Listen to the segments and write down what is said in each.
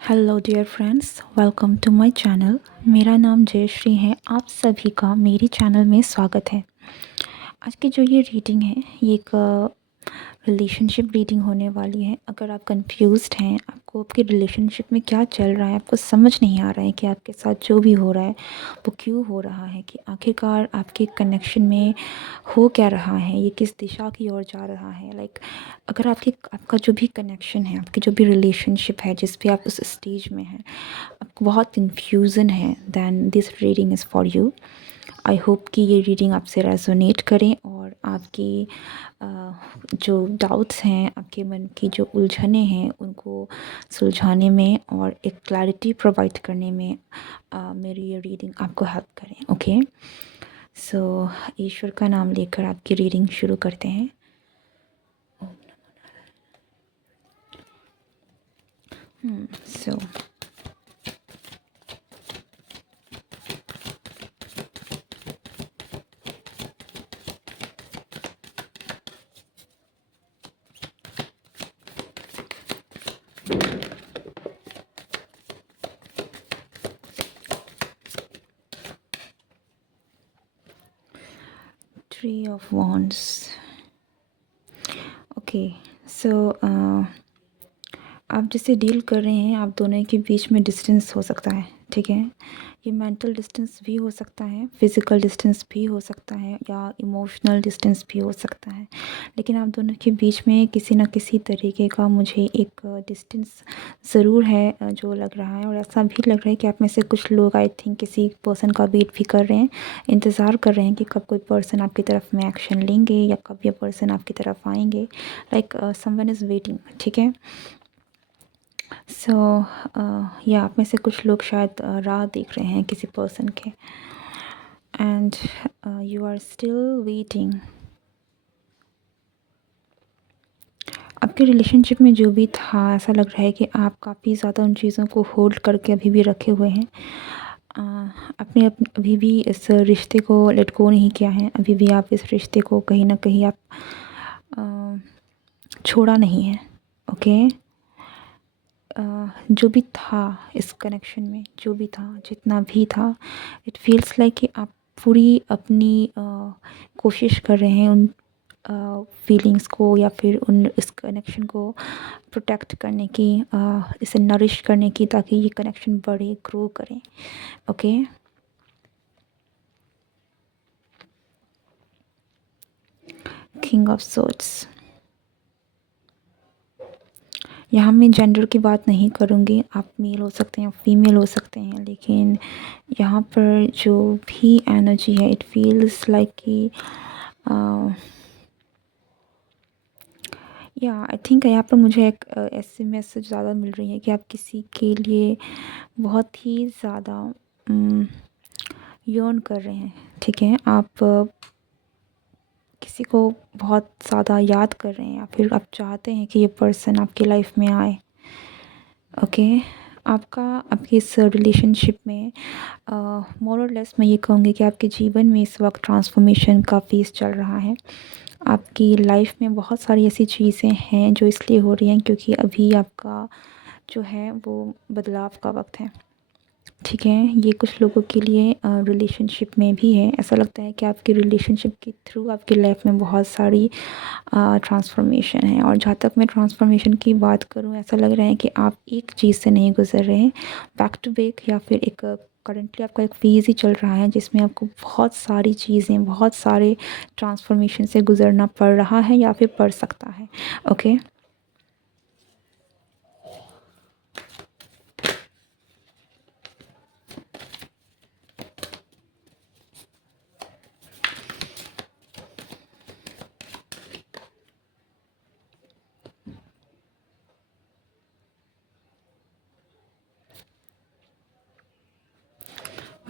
Hello dear friends, welcome to my channel. मेरा नाम जयश्री है। आप सभी का मेरे चैनल में स्वागत है। आज की जो ये रीडिंग है ये एक रिलेशनशिप रीडिंग होने वाली है। अगर आप कंफ्यूज्ड हैं, आपको आपके रिलेशनशिप में क्या चल रहा है, आपको समझ नहीं आ रहा है कि आपके साथ जो भी हो रहा है वो क्यों हो रहा है, कि आखिरकार आपके कनेक्शन में हो क्या रहा है, ये किस दिशा की ओर जा रहा है। अगर आपका जो भी कनेक्शन है, आपकी जो भी रिलेशनशिप है, जिस भी आप उस स्टेज में हैं, आपको बहुत कन्फ्यूज़न है, then this reading is for you. I hope कि ये रीडिंग आपसे रेजोनेट करें और आपकी जो डाउट्स हैं, आपके मन की जो उलझनें हैं, उनको सुलझाने में और एक क्लैरिटी प्रोवाइड करने में मेरी ये रीडिंग आपको हेल्प करें। ओके, सो ईश्वर का नाम लेकर आपकी रीडिंग शुरू करते हैं। So tree of wands. Okay, so आप जिससे डील कर रहे हैं, आप दोनों के बीच में डिस्टेंस हो सकता है। ठीक है, ये मेंटल डिस्टेंस भी हो सकता है, फिज़िकल डिस्टेंस भी हो सकता है, या इमोशनल डिस्टेंस भी हो सकता है। लेकिन आप दोनों के बीच में किसी न किसी तरीके का मुझे एक डिस्टेंस ज़रूर है जो लग रहा है। और ऐसा भी लग रहा है कि आप में से कुछ लोग आई थिंक किसी पर्सन का वेट भी कर रहे हैं, इंतज़ार कर रहे हैं कि कब कोई पर्सन आपकी तरफ में एक्शन लेंगे या कब ये पर्सन आपकी तरफ आएंगे। Someone is waiting. ठीक है, सो या आप में से कुछ लोग शायद राह देख रहे हैं किसी पर्सन के, and you are still waiting. आपके रिलेशनशिप में जो भी था, ऐसा लग रहा है कि आप काफ़ी ज़्यादा उन चीज़ों को होल्ड करके अभी भी रखे हुए हैं। अभी भी इस रिश्ते को लेट गो नहीं किया है। अभी भी आप इस रिश्ते को कहीं ना कहीं आप छोड़ा नहीं है। ओके, जो भी था इस कनेक्शन में, जो भी था, जितना भी था, इट फील्स लाइक कि आप पूरी अपनी कोशिश कर रहे हैं उन फीलिंग्स को या फिर उन इस कनेक्शन को प्रोटेक्ट करने की, इसे नरिश करने की, ताकि ये कनेक्शन बढ़े, ग्रो करे। Okay, king of swords. यहाँ मैं जेंडर की बात नहीं करूँगी, आप मेल हो सकते हैं, फीमेल हो सकते हैं, लेकिन यहाँ पर जो भी एनर्जी है, इट फील्स लाइक कि या आई थिंक यहाँ पर मुझे एक ऐसे मैसेज ज़्यादा मिल रही है कि आप किसी के लिए बहुत ही ज़्यादा यर्न कर रहे हैं। ठीक है, आप किसी को बहुत ज़्यादा याद कर रहे हैं, या फिर आप चाहते हैं कि ये पर्सन आपकी लाइफ में आए। ओके, आपकी इस रिलेशनशिप में मोर और लेस मैं ये कहूँगी कि आपके जीवन में इस वक्त ट्रांसफॉर्मेशन का फेज़ चल रहा है। आपकी लाइफ में बहुत सारी ऐसी चीज़ें हैं जो इसलिए हो रही हैं क्योंकि अभी आपका जो है वो बदलाव का वक्त है। ठीक है, ये कुछ लोगों के लिए रिलेशनशिप में भी है। ऐसा लगता है कि आपकी रिलेशनशिप के थ्रू आपकी लाइफ में बहुत सारी ट्रांसफॉर्मेशन है। और जहाँ तक मैं ट्रांसफॉर्मेशन की बात करूँ, ऐसा लग रहा है कि आप एक चीज़ से नहीं गुजर रहे हैं, बैक टू बैक, या फिर एक करंटली आपका एक फेज़ ही चल रहा है जिसमें आपको बहुत सारी चीज़ें, बहुत सारे ट्रांसफॉर्मेशन से गुजरना पड़ रहा है या फिर पड़ सकता है। ओके,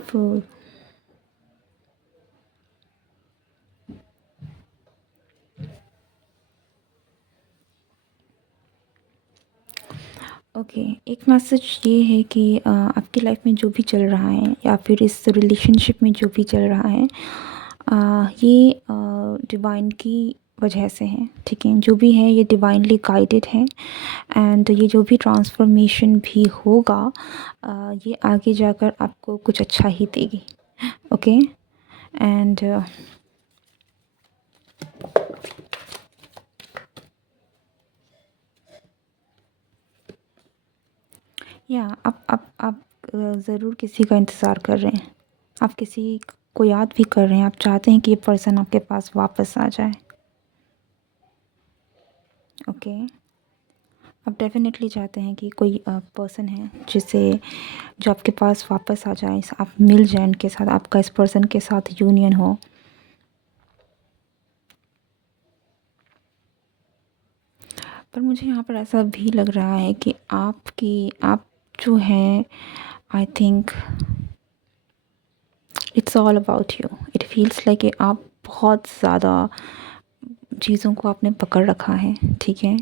फूल। ओके, एक मैसेज ये है कि आपकी लाइफ में जो भी चल रहा है या फिर इस रिलेशनशिप में जो भी चल रहा है, ये डिवाइन की वजह से है, ठीक है। जो भी है ये डिवाइनली गाइडेड है एंड ये जो भी ट्रांसफॉर्मेशन भी होगा ये आगे जाकर आपको कुछ अच्छा ही देगी, ओके। एंड या आप ज़रूर किसी का इंतज़ार कर रहे हैं, आप किसी को याद भी कर रहे हैं, आप चाहते हैं कि ये पर्सन आपके पास वापस आ जाए, ओके। आप डेफ़िनेटली चाहते हैं कि कोई पर्सन है जिसे जो आपके पास वापस आ जाए, आप मिल जाएँ उनके साथ, आपका इस पर्सन के साथ यूनियन हो। पर मुझे यहाँ पर ऐसा भी लग रहा है कि आप जो हैं, I think it's all about you. It feels like कि आप बहुत ज़्यादा चीज़ों को आपने पकड़ रखा है, ठीक है।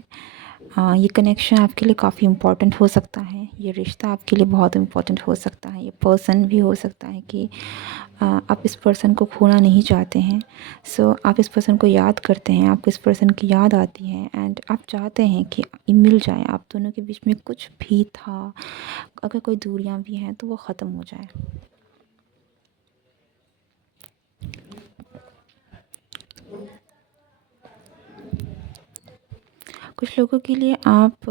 ये कनेक्शन आपके लिए काफ़ी इम्पोर्टेंट हो सकता है, ये रिश्ता आपके लिए बहुत इम्पोर्टेंट हो सकता है, ये पर्सन भी हो सकता है कि आप इस पर्सन को खोना नहीं चाहते हैं। सो आप इस पर्सन को याद करते हैं, आपको इस पर्सन की याद आती है एंड आप चाहते हैं कि ये मिल जाए, आप दोनों के बीच में कुछ भी था, अगर कोई दूरियां भी हैं तो वो ख़त्म हो जाए। कुछ लोगों के लिए आप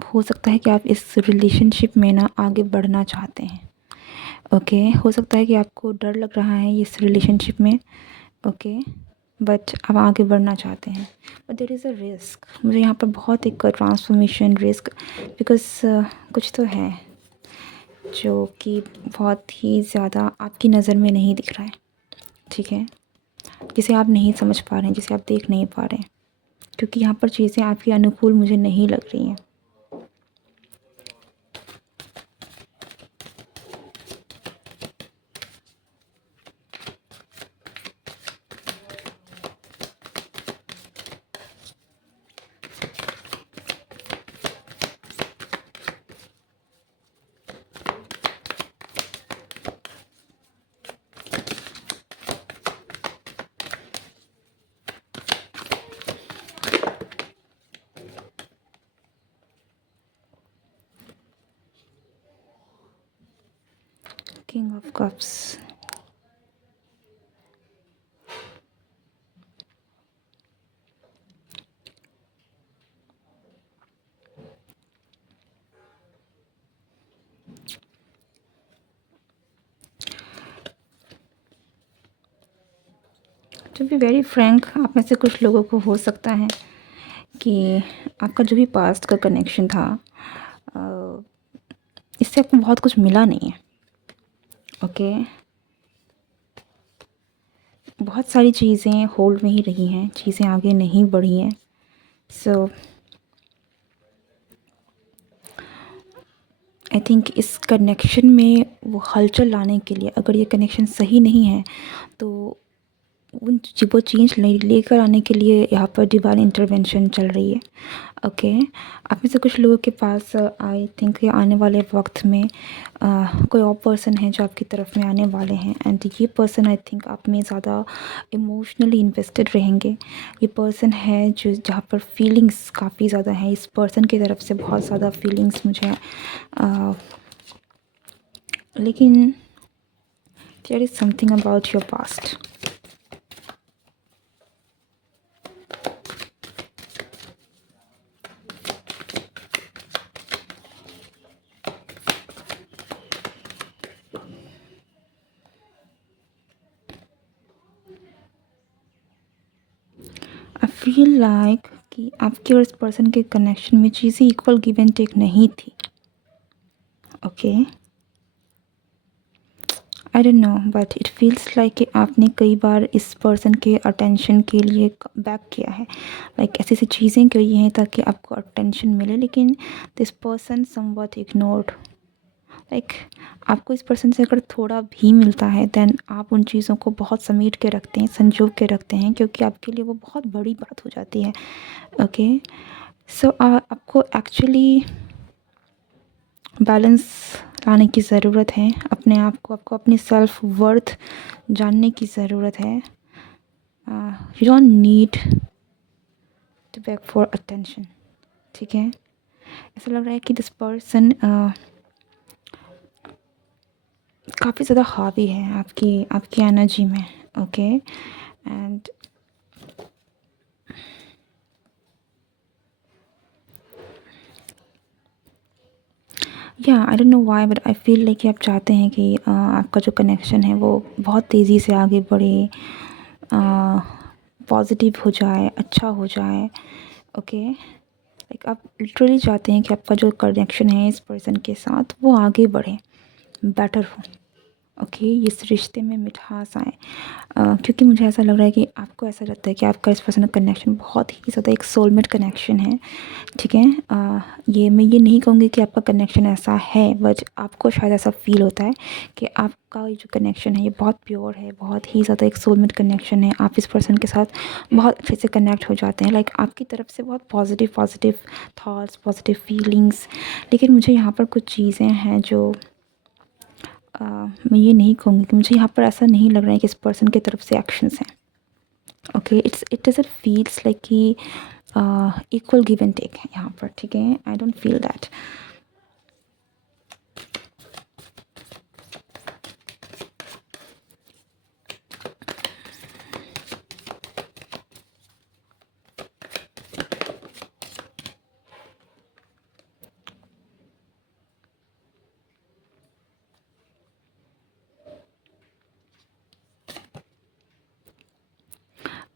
हो सकता है कि आप इस रिलेशनशिप में ना आगे बढ़ना चाहते हैं, ओके। हो सकता है कि आपको डर लग रहा है इस रिलेशनशिप में, ओके, बट आप आगे बढ़ना चाहते हैं। But there is a risk, मुझे यहाँ पर बहुत एक ट्रांसफॉर्मेशन रिस्क, बिकॉज़ कुछ तो है जो कि बहुत ही ज़्यादा आपकी नज़र में नहीं दिख रहा है, ठीक है, जिसे आप नहीं समझ पा रहे हैं, जिसे आप देख नहीं पा रहे हैं, क्योंकि यहाँ पर चीज़ें आपके अनुकूल मुझे नहीं लग रही हैं। King of cups, to be very frank, आप में से कुछ लोगों को हो सकता है कि आपका जो भी पास्ट का कनेक्शन था इससे आपको बहुत कुछ मिला नहीं है, ओके। बहुत सारी चीज़ें होल्ड में ही रही हैं, चीज़ें आगे नहीं बढ़ी हैं। सो आई थिंक इस कनेक्शन में वो हलचल लाने के लिए, अगर ये कनेक्शन सही नहीं है तो वो चेंज लेकर आने के लिए यहाँ पर डिवाइन इंटरवेंशन चल रही है, ओके। आप में से कुछ लोगों के पास आई थिंक आने वाले वक्त में कोई और पर्सन है जो आपकी तरफ में आने वाले हैं एंड ये पर्सन आई थिंक आप में ज़्यादा इमोशनली इन्वेस्टेड रहेंगे। ये पर्सन है जो जहाँ पर फीलिंग्स काफ़ी ज़्यादा है, इस पर्सन की तरफ से बहुत ज़्यादा फीलिंग्स मुझे लेकिन there is something about your past. I feel like कि आपके और इस पर्सन के कनेक्शन में चीज़ें इक्वल गिव एंड टेक नहीं थी, okay. I don't no but it feels like कि आपने कई बार इस पर्सन के अटेंशन के लिए बैक किया है, लाइक ऐसी ऐसी चीज़ें कही हैं ताकि आपको अटेंशन मिले, लेकिन this person somewhat ignored. Like आपको इस पर्सन से अगर थोड़ा भी मिलता है देन आप उन चीज़ों को बहुत समेट के रखते हैं, संजो के रखते हैं, क्योंकि आपके लिए वो बहुत बड़ी बात हो जाती है, ओके। सो आपको एक्चुअली बैलेंस लाने की ज़रूरत है, अपने आप को, आपको अपनी सेल्फ वर्थ जानने की ज़रूरत है, you don't need to beg for attention, ठीक है। ऐसा लग रहा है कि दिस पर्सन काफ़ी ज़्यादा हावी है आपकी आपकी एनर्जी में, ओके। एंड या आई don't know why but I feel like कि आप चाहते हैं कि आपका जो कनेक्शन है वो बहुत तेज़ी से आगे बढ़े, पॉजिटिव हो जाए, अच्छा हो जाए, ओके। लाइक आप लिटरली चाहते हैं कि आपका जो कनेक्शन है इस पर्सन के साथ वो आगे बढ़े, बेटर हो, ओके। इस रिश्ते में मिठास आए, क्योंकि मुझे ऐसा लग रहा है कि आपको ऐसा लगता है कि आपका इस पर्सन का कनेक्शन बहुत ही ज़्यादा एक सोलमेट कनेक्शन है, ठीक है। ये मैं ये नहीं कहूँगी कि आपका कनेक्शन ऐसा है, बट आपको शायद ऐसा फील होता है कि आपका ये जो कनेक्शन है ये बहुत प्योर है, बहुत ही ज़्यादा एक सोलमेट कनेक्शन है। आप इस पर्सन के साथ बहुत अच्छे से कनेक्ट हो जाते हैं, लाइक आपकी तरफ से बहुत positive positive thoughts, positive feelings. लेकिन मुझे यहाँ पर कुछ चीज़ें हैं जो मैं ये नहीं कहूँगी कि मुझे यहाँ पर ऐसा नहीं लग रहा है कि इस पर्सन की तरफ से एक्शंस हैं, okay. It doesn't feels like कि इक्वल गिव एंड टेक है यहाँ पर, ठीक है। I don't feel that.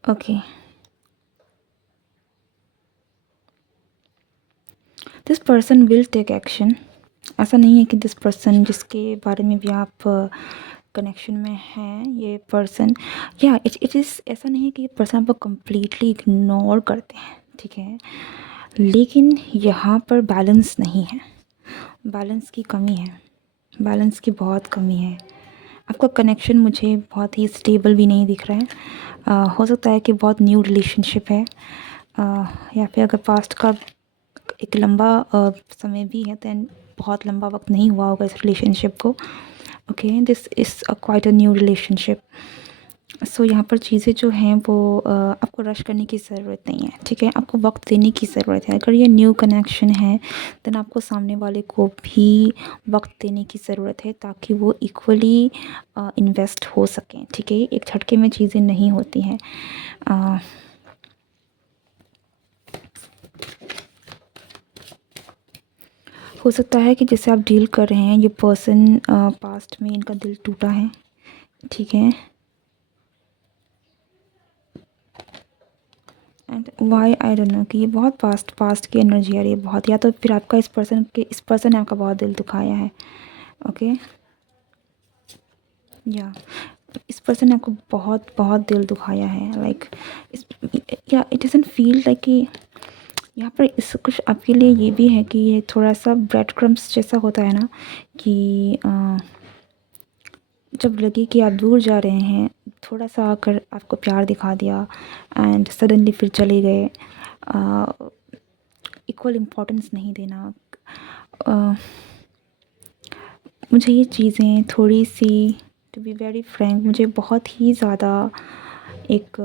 Okay, this person will take action. ऐसा नहीं है कि दिस पर्सन जिसके बारे में भी आप कनेक्शन में हैं, ये पर्सन या इट इज़ ऐसा नहीं है कि ये पर्सन आपको कम्प्लीटली इग्नोर करते हैं, ठीक है। लेकिन यहाँ पर बैलेंस नहीं है, बैलेंस की कमी है, बैलेंस की बहुत कमी है। आपका कनेक्शन मुझे बहुत ही स्टेबल भी नहीं दिख रहा है। हो सकता है कि बहुत न्यू रिलेशनशिप है, या फिर अगर पास्ट का एक लंबा समय भी है, दैन बहुत लंबा वक्त नहीं हुआ होगा इस रिलेशनशिप को, okay. This is a quite a new relationship. So यहाँ पर चीज़ें जो हैं वो आपको रश करने की ज़रूरत नहीं है, ठीक है। आपको वक्त देने की ज़रूरत है। अगर ये न्यू कनेक्शन है देन आपको सामने वाले को भी वक्त देने की ज़रूरत है ताकि वो इक्वली इन्वेस्ट हो सकें, ठीक है। एक झटके में चीज़ें नहीं होती हैं। हो सकता है कि जैसे आप डील कर रहे हैं ये पर्सन पास्ट में इनका दिल टूटा है, ठीक है। And why I don't know कि ये बहुत पास्ट पास्ट की एनर्जी आ रही है बहुत, या तो फिर आपका इस पर्सन ने आपका बहुत दिल दुखाया है, ओके। या इस पर्सन ने आपको बहुत बहुत दिल दुखाया है, लाइक इस या इट डजंट फील लाइक कि यहाँ पर इस कुछ आपके लिए ये भी है कि ये थोड़ा सा ब्रेड क्रम्स जैसा होता है ना कि जब लगे कि आप दूर जा रहे हैं, थोड़ा सा आकर आपको प्यार दिखा दिया एंड सडनली फिर चले गए। इक्वल इम्पोर्टेंस नहीं देना। अ, मुझे ये चीज़ें थोड़ी सी, टू बी वेरी फ्रैंक, मुझे बहुत ही ज़्यादा एक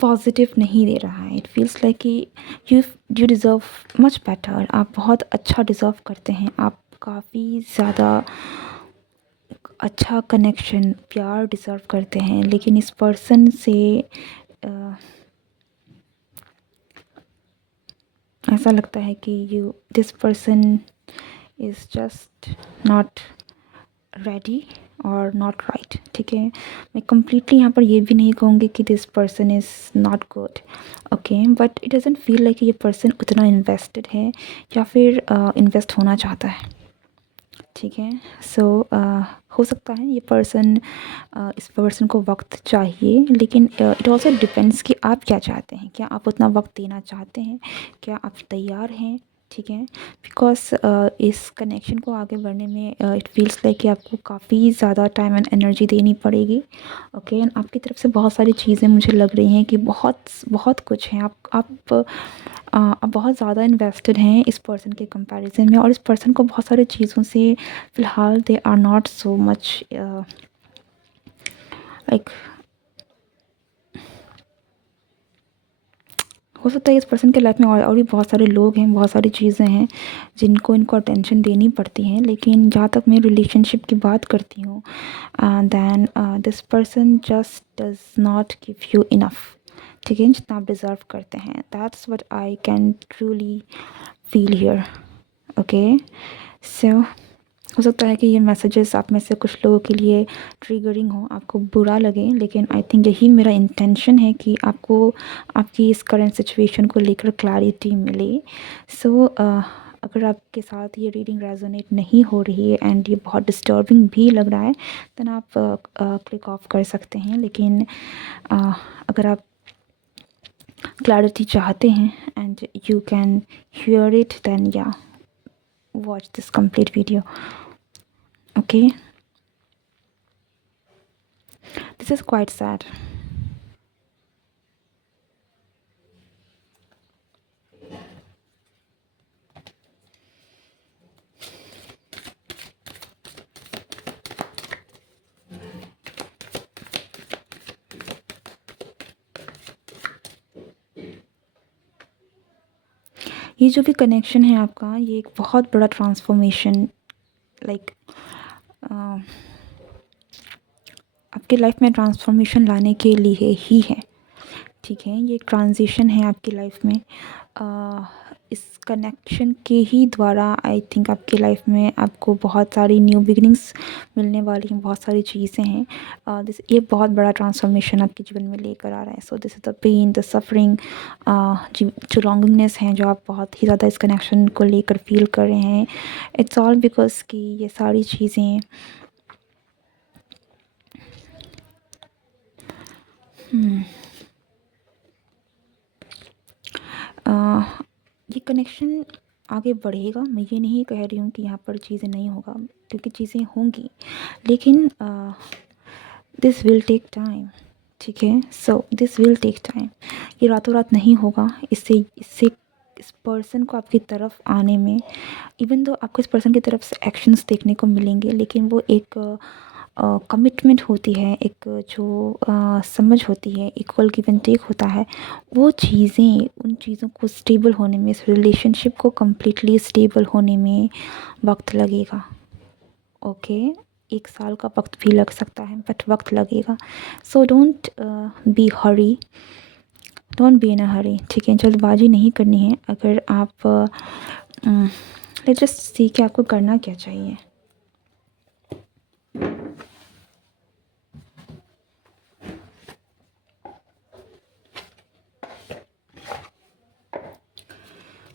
पॉजिटिव नहीं दे रहा है। इट फील्स लाइक कि you you deserve much better. आप बहुत अच्छा डिज़र्व करते हैं, आप काफ़ी ज़्यादा अच्छा कनेक्शन, प्यार डिज़र्व करते हैं, लेकिन इस पर्सन से ऐसा लगता है कि this person is just not ready और नॉट राइट, ठीक है। मैं कम्प्लीटली यहाँ पर ये भी नहीं कहूँगी कि this person is not good, okay, but it doesn't feel like ये पर्सन उतना इन्वेस्टेड है या फिर इन्वेस्ट होना चाहता है, ठीक है। सो हो सकता है ये पर्सन इस पर्सन को वक्त चाहिए, लेकिन इट ऑल्सो डिपेंड्स कि आप क्या चाहते हैं। क्या आप उतना वक्त देना चाहते हैं, क्या आप तैयार हैं, ठीक है। बिकॉज इस कनेक्शन को आगे बढ़ने में इट फील्स लाइक कि आपको काफ़ी ज़्यादा टाइम एंड एनर्जी देनी पड़ेगी, ओके। एंड आपकी तरफ से बहुत सारी चीज़ें मुझे लग रही हैं कि बहुत बहुत कुछ हैं। आप बहुत ज़्यादा इन्वेस्टेड हैं इस पर्सन के कंपैरिजन में, और इस पर्सन को बहुत सारी चीज़ों से फ़िलहाल they are not so much like हो सकता है इस पर्सन के लाइफ में और भी बहुत सारे लोग हैं, बहुत सारी चीज़ें हैं जिनको इनको अटेंशन देनी पड़ती हैं, लेकिन जहाँ तक मैं रिलेशनशिप की बात करती हूँ, then this person just does not give you enough, ठीक है, जितना आप डिज़र्व करते हैं। That's what I can truly feel here. Okay, so हो सकता है कि ये मैसेजेस आप में से कुछ लोगों के लिए ट्रिगरिंग हो, आपको बुरा लगे, लेकिन आई थिंक यही मेरा इंटेंशन है कि आपको आपकी इस करंट सिचुएशन को लेकर क्लैरिटी मिले। सो अगर आपके साथ ये रीडिंग रेजोनेट नहीं हो रही है एंड ये बहुत डिस्टर्बिंग भी लग रहा है, देन आप क्लिक ऑफ कर सकते हैं। लेकिन अगर आप क्लैरिटी चाहते हैं and you can hear it, then या watch this complete video. Okay, this is quite sad. ये जो भी कनेक्शन है आपका, ये एक बहुत बड़ा ट्रांसफॉर्मेशन लाइक आपके लाइफ में ट्रांसफॉर्मेशन लाने के लिए ही है, ठीक है। ये एक ट्रांजिशन है आपकी लाइफ में। इस कनेक्शन के ही द्वारा आई थिंक आपकी लाइफ में आपको बहुत सारी न्यू बिगिनिंग्स मिलने वाली हैं, बहुत सारी चीज़ें हैं। ये बहुत बड़ा ट्रांसफॉर्मेशन आपके जीवन में लेकर आ रहा है। So this is the pain, the suffering, जो लॉन्गिंगनेस है जो आप बहुत ही ज़्यादा इस कनेक्शन को लेकर फील कर रहे हैं, इट्स ऑल बिकॉज कि ये सारी चीज़ें ये कनेक्शन आगे बढ़ेगा। मैं ये नहीं कह रही हूँ कि यहाँ पर चीज़ें नहीं होगा, क्योंकि चीज़ें होंगी, लेकिन दिस विल टेक टाइम, ठीक है। So this will take time, ये रातों रात नहीं होगा। इससे इससे इस पर्सन को आपकी तरफ आने में, इवन दो आपको इस पर्सन की तरफ से एक्शंस देखने को मिलेंगे, लेकिन वो एक कमिटमेंट होती है, एक जो समझ होती है, इक्वल गिव एंड टेक होता है, वो चीज़ें, उन चीज़ों को स्टेबल होने में, इस रिलेशनशिप को कम्प्लीटली स्टेबल होने में वक्त लगेगा। ओके, 1 साल का वक्त भी लग सकता है, बट वक्त लगेगा। So don't be hurry, don't be in a hurry, ठीक है। जल्दबाजी नहीं करनी है। अगर आप लेट्स जस्ट सी कि आपको करना क्या चाहिए।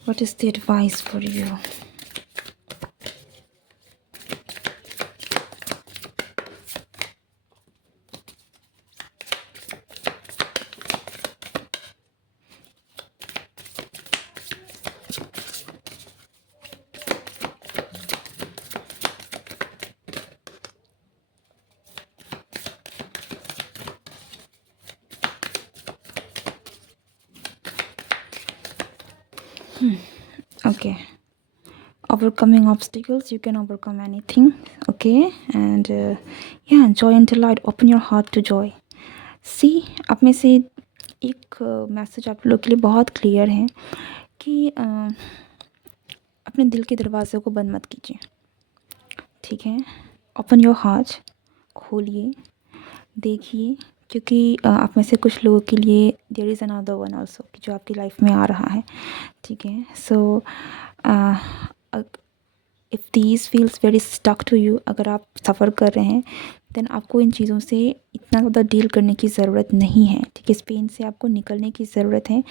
What is the advice for you? Okay, overcoming obstacles, you can overcome anything. Okay, and yeah, joy and delight, open your heart to joy. सी आप में से एक मैसेज आप लोग के लिए बहुत क्लियर है कि अपने दिल के दरवाज़े को बंद मत कीजिए, ठीक है। ओपन योर हार्ट, खोलिए, देखिए, क्योंकि आप में से कुछ लोगों के लिए there is another one also कि जो आपकी लाइफ में आ रहा है, ठीक है। So if these feels very stuck to you, अगर आप सफ़र कर रहे हैं, देन आपको इन चीज़ों से इतना ज़्यादा डील करने की ज़रूरत नहीं है, ठीक है। इस पेन से आपको निकलने की ज़रूरत है।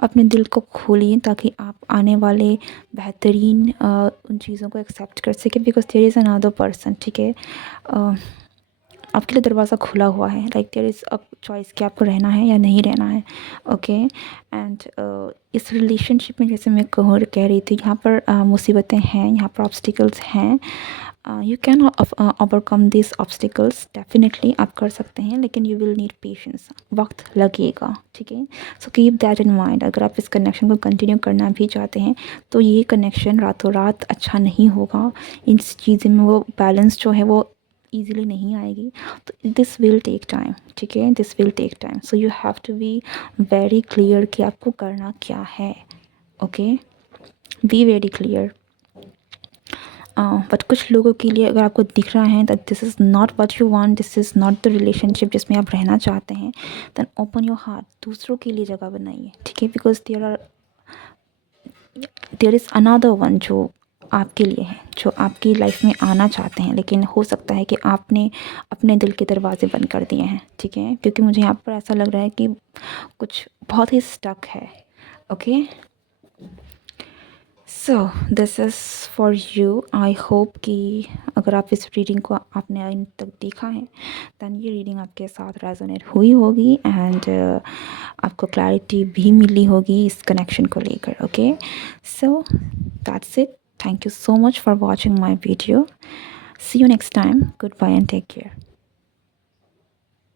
अपने दिल को खोलिए ताकि आप आने वाले बेहतरीन उन चीज़ों को एक्सेप्ट कर सकें, because there is another person, ठीक है। आपके लिए दरवाज़ा खुला हुआ है, like there is a choice कि आपको रहना है या नहीं रहना है। ओके, एंड इस रिलेशनशिप में जैसे मैं कह रही थी, यहाँ पर मुसीबतें हैं, यहाँ पर ऑब्स्टिकल्स हैं। You can overcome this obstacles, definitely आप कर सकते हैं, लेकिन यू विल नीड पेशेंस, वक्त लगेगा, ठीक है। So keep that in mind. अगर आप इस कनेक्शन को कंटिन्यू करना भी चाहते हैं, तो ये कनेक्शन रातों रात अच्छा नहीं होगा। इन चीज़ों में वो बैलेंस जो है वो ईज़िली नहीं आएगी, तो दिस विल टेक टाइम, ठीक है, this will take time. So you have to be very clear कि आपको करना क्या है, okay, be very clear. But कुछ लोगों के लिए अगर आपको दिख रहा है that this is not what you want, this is not the relationship जिसमें आप रहना चाहते हैं, देन ओपन योर हार्ट, दूसरों के लिए जगह बनाइए, ठीक है, because there is another one जो आपके लिए है, जो आपकी लाइफ में आना चाहते हैं, लेकिन हो सकता है कि आपने अपने दिल के दरवाजे बंद कर दिए हैं, ठीक है, क्योंकि मुझे यहाँ पर ऐसा लग रहा है कि कुछ बहुत ही स्टक है, okay. So this is for you. I hope कि अगर आप इस रीडिंग को आपने इन तक देखा है, दैन ये रीडिंग आपके साथ रेजोनेट हुई होगी एंड आपको क्लैरिटी भी मिली होगी इस कनेक्शन को लेकर, okay. So that's it, thank you so much for watching my video, see you next time, goodbye and take care.